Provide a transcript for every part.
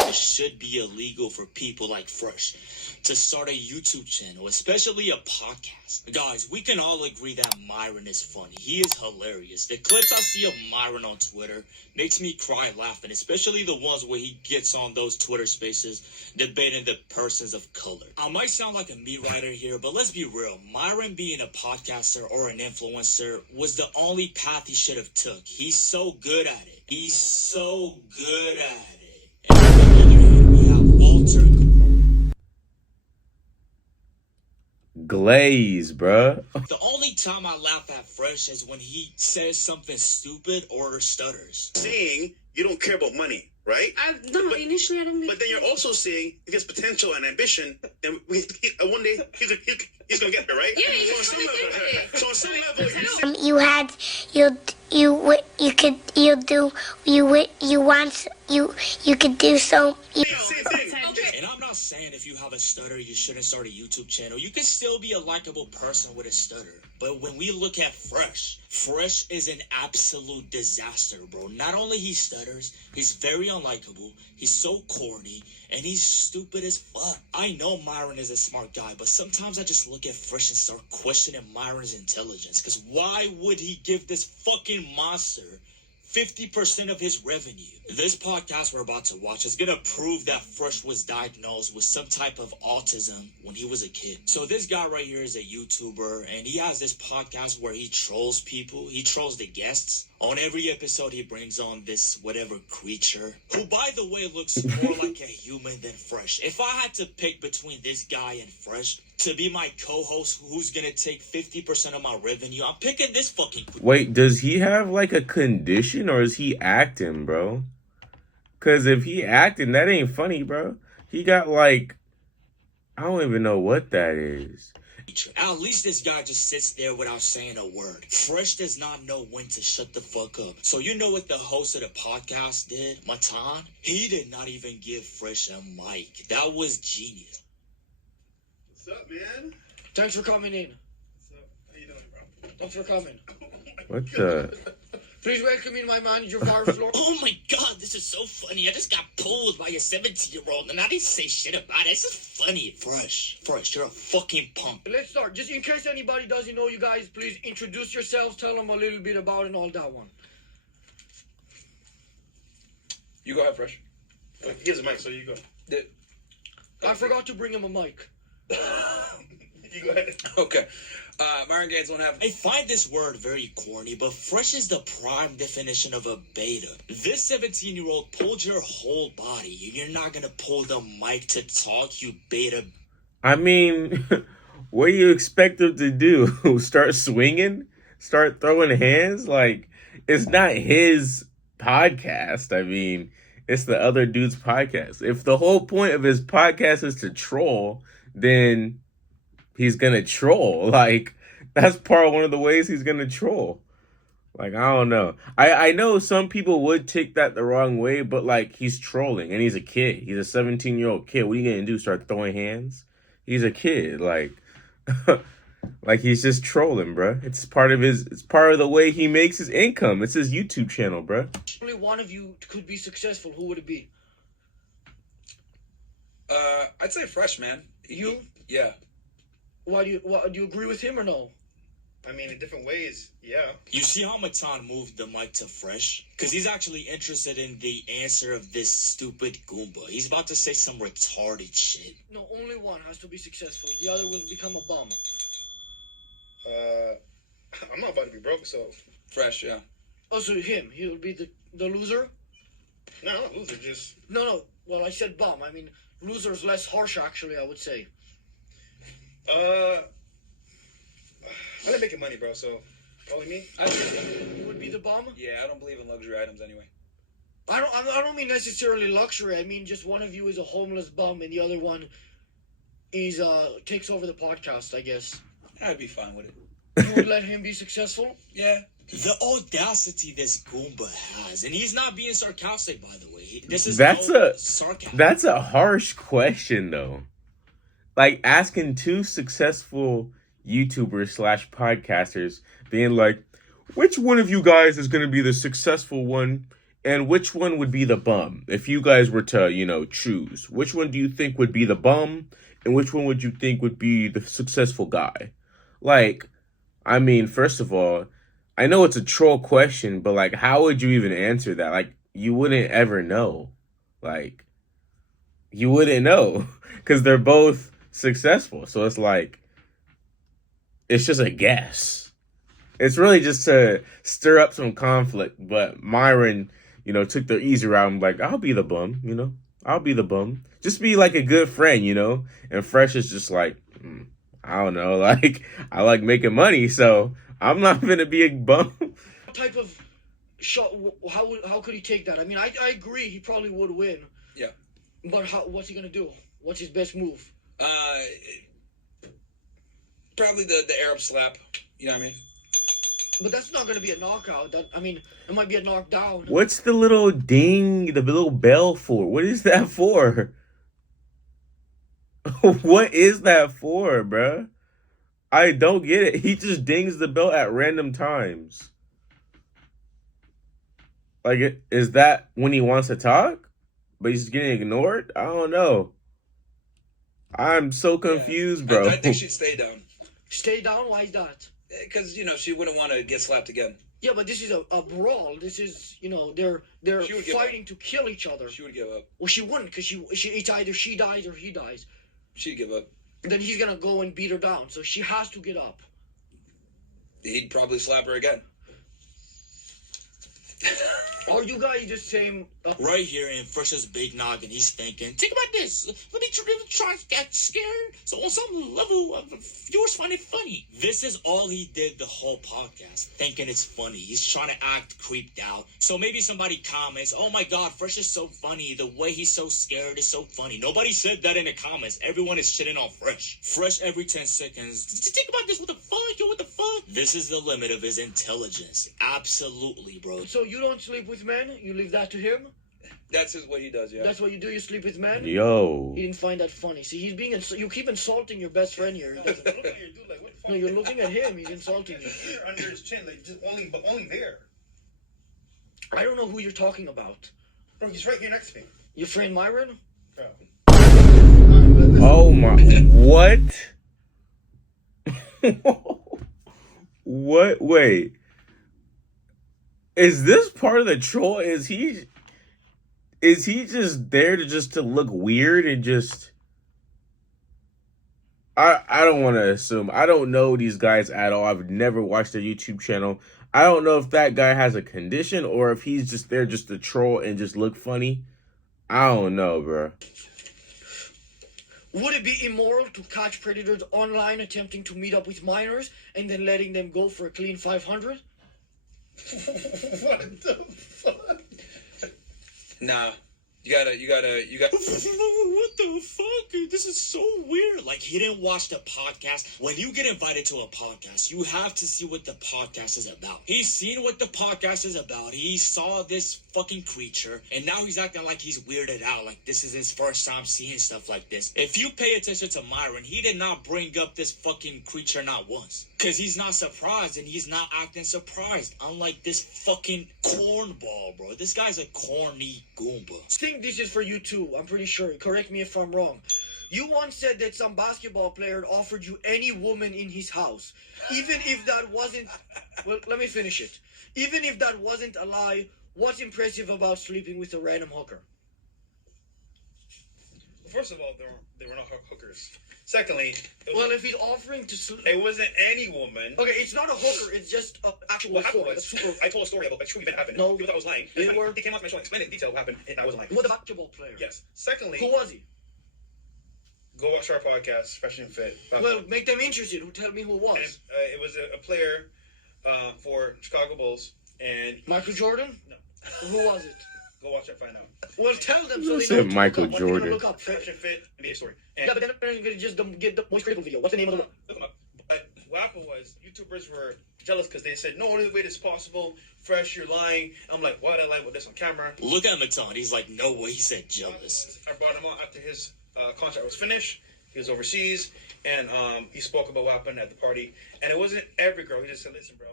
It should be illegal for people like Fresh to start a YouTube channel, especially a podcast. Guys, we can all agree that Myron is funny. He is hilarious. The clips I see of Myron on Twitter makes me cry laughing, especially the ones where he gets on those Twitter spaces debating the persons of color. I might sound like a meat writer here, but let's be real. Myron being a podcaster or an influencer was the only path he should have took. He's so good at it. He's so good at it. And on the other hand, we have Walter. Glaze, bruh. The only time I laugh at Fresh is when he says something stupid or stutters. Saying you don't care about money, right? Initially I don't. But then you're also saying if he has potential and ambition, then one day he's gonna get there, right? Yeah, he's gonna get there. So on some level, you could do so. same thing. And I'm not saying if you have a stutter, you shouldn't start a YouTube channel. You can still be a likable person with a stutter. But when we look at Fresh is an absolute disaster, bro. Not only he stutters, he's very unlikable, he's so corny, and he's stupid as fuck. I know Myron is a smart guy, but sometimes I just look at Fresh and start questioning Myron's intelligence. Because why would he give this fucking monster 50% of his revenue? This podcast we're about to watch is gonna prove that Fresh was diagnosed with some type of autism when he was a kid. So this guy right here is a YouTuber, and he has this podcast where he trolls people. He trolls the guests. On every episode, he brings on this whatever creature, who, by the way, looks more like a human than Fresh. If I had to pick between this guy and Fresh to be my co-host who's gonna take 50% of my revenue, I'm picking this fucking creature. Wait, does he have like a condition or is he acting, bro? Because if he acting, that ain't funny, bro. He got like, I don't even know what that is. At least this guy just sits there without saying a word. Fresh does not know when to shut the fuck up. So you know what the host of the podcast did, Matan? He did not even give Fresh a mic. That was genius. What's up, man? Thanks for coming in. What's up? How you doing, bro? Thanks for coming. What the? Please welcome in my manager, Floor. Oh my god, this is so funny. I just got pulled by a 17-year-old and I didn't say shit about it. It's just funny. Fresh, you're a fucking punk. Let's start. Just in case anybody doesn't know you guys, please introduce yourselves, tell them a little bit about it and all that one. You go ahead, Fresh. Wait, here's a mic, so you go. I forgot to bring him a mic. You go ahead. Okay. Myron Gaines won't have. I find this word very corny, but Fresh is the prime definition of a beta. This 17-year-old pulled your whole body. You're not gonna pull the mic to talk, you beta. I mean, what do you expect him to do? Start swinging? Start throwing hands? Like, it's not his podcast. I mean, it's the other dude's podcast. If the whole point of his podcast is to troll, then he's gonna troll. Like, that's one of the ways he's gonna troll. Like, I don't know. I know some people would take that the wrong way, but like, he's trolling and he's a kid. He's a 17-year-old kid. What are you gonna do? Start throwing hands? He's a kid. Like, like he's just trolling, bro. It's part of the way he makes his income. It's his YouTube channel, bro. Only one of you could be successful. Who would it be? I'd say Fresh, man. You? Yeah. Do you agree with him or no? I mean, in different ways, yeah. You see how Matan moved the mic to Fresh? Because he's actually interested in the answer of this stupid Goomba. He's about to say some retarded shit. No, only one has to be successful. The other will become a bum. I'm not about to be broke, so. Fresh, yeah. Oh, so him. He will be the loser? No, not loser, just. No. Well, I said bum. I mean, loser's less harsh, actually, I would say. I like making money, bro, so. Only me? You would be the bum? Yeah, I don't believe in luxury items anyway. I don't mean necessarily luxury. I mean just one of you is a homeless bum and the other one is takes over the podcast, I guess. I'd be fine with it. You would let him be successful? Yeah. The audacity this Goomba has, and he's not being sarcastic, by the way. This is sarcasm. That's a harsh question, though. Like, asking two successful YouTubers / podcasters, being like, which one of you guys is going to be the successful one And which one would be the bum? If you guys were to, choose, which one do you think would be the bum? And which one would you think would be the successful guy? Like, I mean, first of all, I know it's a troll question, but like, how would you even answer that? Like, you wouldn't ever know. Like, you wouldn't know because they're both successful. So it's like, it's just a guess. It's really just to stir up some conflict. But Myron, took the easy route. I'm like, I'll be the bum, I'll be the bum. Just be like a good friend, And Fresh is just like, I don't know, like, I like making money, so I'm not going to be a bum. What type of shot? How could he take that? I mean, I agree. He probably would win. Yeah. But what's he gonna do? What's his best move? Probably the Arab slap. You know what I mean? But that's not gonna be a knockout. It might be a knockdown. What's the little ding, the little bell for? What is that for? What is that for, bruh? I don't get it. He just dings the bell at random times. Like, is that when he wants to talk? But he's getting ignored? I don't know. I'm so confused, bro. I think she'd stay down. Stay down? Why is that? Because, she wouldn't want to get slapped again. Yeah, but this is a brawl. This is, they're fighting to kill each other. She would give up. Well, she wouldn't, because it's either she dies or he dies. She'd give up. Then he's gonna go and beat her down, so she has to get up. He'd probably slap her again. Are you guys the same? Right here in Fresh's big noggin, he's thinking, think about this. Let me try to get scared. So on some level, viewers find it funny. This is all he did the whole podcast, thinking it's funny. He's trying to act creeped out. So maybe somebody comments, oh my God, Fresh is so funny. The way he's so scared is so funny. Nobody said that in the comments. Everyone is shitting on Fresh. Fresh every 10 seconds. Think about this. What the fuck? Yo, what the fuck? This is the limit of his intelligence. Absolutely, bro. So you don't sleep with men? You leave that to him? That's what he does, yeah. That's what you do? You sleep with men? Yo. He didn't find that funny. See, he's being you keep insulting your best friend here. No, you're looking at him. He's insulting you. Here under his chin, like just only there. I don't know who you're talking about. Bro, he's right here next to me. Your friend Myron? Bro. Oh my, what? What? Wait. Is this part of the troll? Is he just there to look weird and just... I don't want to assume. I don't know these guys at all. I've never watched their YouTube channel. I don't know if that guy has a condition or if he's just there just to troll and just look funny. I don't know, bro. Would it be immoral to catch predators online attempting to meet up with minors and then letting them go for a clean 500? What the fuck? Nah. You gotta. What the fuck? This is so weird. Like, he didn't watch the podcast. When you get invited to a podcast, you have to see what the podcast is about. He's seen what the podcast is about. He saw this fucking creature, and now he's acting like he's weirded out. Like, this is his first time seeing stuff like this. If you pay attention to Myron, he did not bring up this fucking creature not once. Because he's not surprised, and he's not acting surprised. Unlike this fucking cornball, bro. This guy's a corny goomba. I think this is for you too. I'm pretty sure. Correct me if I'm wrong. You once said that some basketball player offered you any woman in his house. Even if that wasn't... Well, let me finish it. Even if that wasn't a lie, what's impressive about sleeping with a random hooker? First of all, they were not hookers. Secondly, If he's offering to sleep... it wasn't any woman. Okay, it's not a hooker. It's just an actual What happened story. was, I told a story about a true event happened. No. People thought I was lying. They were. He came out to my show and explained it in detail what happened, and I wasn't lying. What a basketball player. Yes. Secondly, Who was he? go watch our podcast, Fresh and Fit. Well, make them interested. Who tell me who it was? And, it was a player for Chicago Bulls, and Michael Jordan? No. Who was it? Go watch it, find out. Well, tell them so You they said know to Michael look up. What are they gonna Jordan. look up? Fresh and Fit, NBA story. And Yeah, but then they're gonna just get the most critical video. What's the name of the... look him up. But what happened was, YouTubers were jealous because they said, no other way this is possible. Fresh, you're lying. I'm like, why did I lie with this on camera? Look at Matan. He's like, no way. He said jealous. I brought him on after his contract was finished. He was overseas, and he spoke about what happened at the party. And it wasn't every girl. He just said, listen, bro,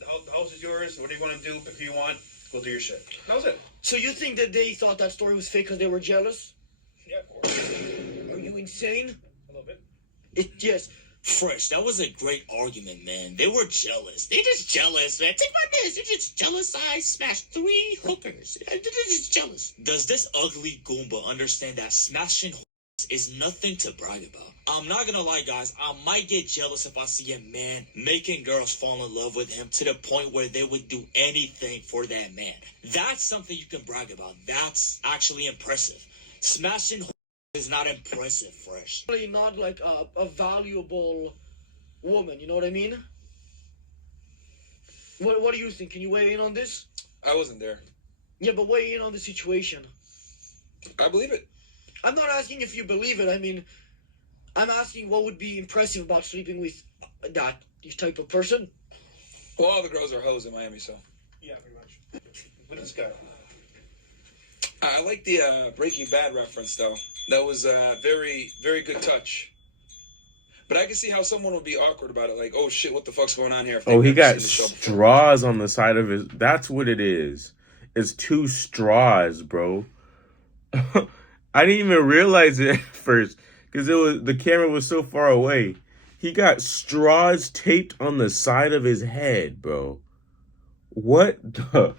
the house is yours. What do you want to do? If you want, Go do your shit. That was it. So you think that they thought that story was fake because they were jealous? Yeah, of course. Are you insane? A little bit. Yes. Fresh, that was a great argument, man. They were jealous. They just jealous, man. Think about this. They're just jealous. I smashed 3 hookers. They're just jealous. Does this ugly Goomba understand that smashing hookers is nothing to brag about? I'm not gonna lie, guys. I might get jealous if I see a man making girls fall in love with him to the point where they would do anything for that man. That's something you can brag about. That's actually impressive. Smashing hookers is not impressive, Fresh. Really not like a valuable woman, you know what I mean? What do you think? Can you weigh in on this? I wasn't there. Yeah, but weigh in on the situation. I believe it. I'm not asking if you believe it. I mean, I'm asking what would be impressive about sleeping with that type of person. Well, all the girls are hoes in Miami, so. Yeah, pretty much. With this guy. I like the Breaking Bad reference, though. That was a very, very good touch. But I can see how someone would be awkward about it. Like, oh, shit, what the fuck's going on here? If Oh, he they've never got seen the show before. straws on the side of his. That's what it is. It's 2 straws, bro. I didn't even realize it at first because the camera was so far away. He got straws taped on the side of his head, bro. What the?